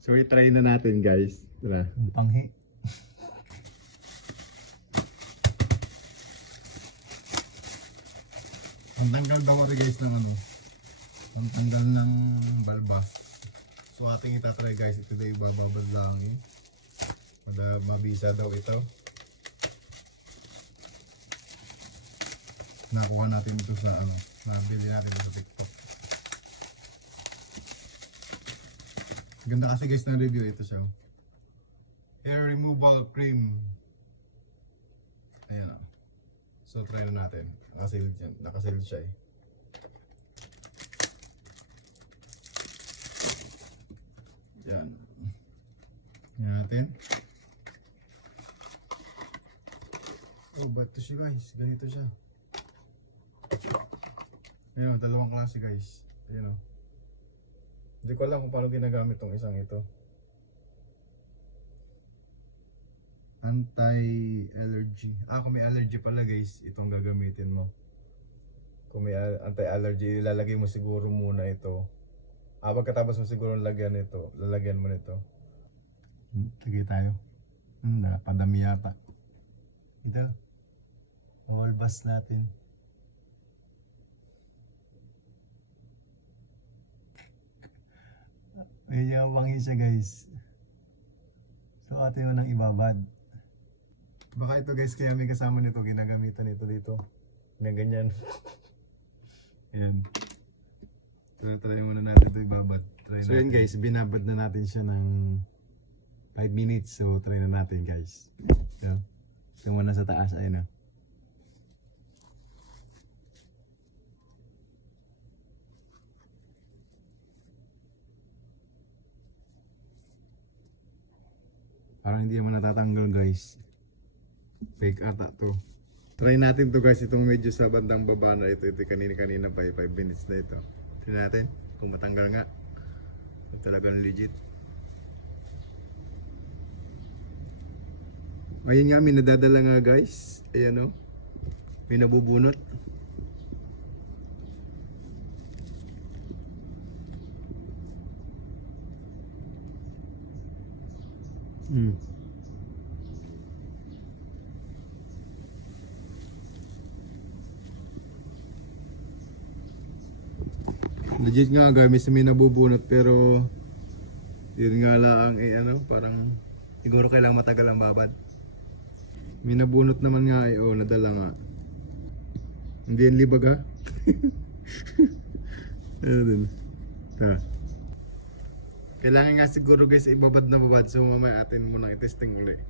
So i-try na natin guys. Tara. Ang panghi. Ang tanggal daw rin guys ng ano. Ang tanggal ng balbas. So ating itatry guys. Ito na ibababad lang eh. Mabisa daw ito. Nakuha natin ito sa ano. Nabili natin ito sa TikTok. Ganda kasi guys na review ito siya. Hair removal cream. Ayan o. So try na natin. Nakasealed yan. Nakasealed siya eh. Yan. Yan natin. Oh, ba't ito siya guys? Ganito siya. Ayan, dalawang klase guys. Ayan o. Hindi ko alam kung paano ginagamit tong isang ito. Anti-allergy. Kung may allergy pala guys, itong gagamitin mo. Kung may anti-allergy, ilalagay mo siguro muna ito. Pagkatapos mo siguro lalagyan mo nito. Tagay tayo. Napadami yata. Ito. Awalbas natin. Medyo mapangin siya guys. So atin mo nang ibabad. Baka ito guys, kaya may kasama nito, ginagamitan nito dito. Na ganyan. Yan. Try muna natin ito ibabad. So yan guys, binabad na natin siya ng 5 minutes. So try na natin guys. So, ito muna sa taas. Ayun o. Parang hindi naman natatanggal guys. Fake ata to. Try natin to guys, itong medyo sa bandang baba na ito. Ito kanina pa 5 minutes na ito. Try natin kung matanggal nga. Ito talagang legit. Ayun nga, may nadadala nga guys. Ayan o. May nabubunot. Legit nga guys, may nabubunot pero yun nga lang parang siguro kailangan matagal ang babad. May nabunot naman nga nadala nga. Hindi yan libag ha. Ano din. Kailangan nga siguro guys ibabad na babad, so mamaya atin munang i-testing ulit.